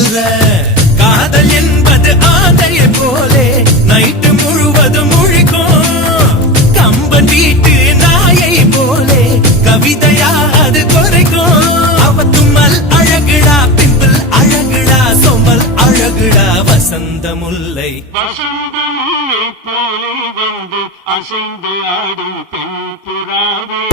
சொல்ற காதல் என்பது ஆந்தையை போலே நைட்டு முழுவதும் முழிக்கும் கம்பன் வீட்டு நாயை போலே கவிதையா அது குறைக்கும் அவ தும்மல் அழகுடா பிம்பிள் அழகுடா சொம்பல் அழகுடா வசந்த முல்லை போலே வந்து அசைந்து ஆடும் பெண் புறாவே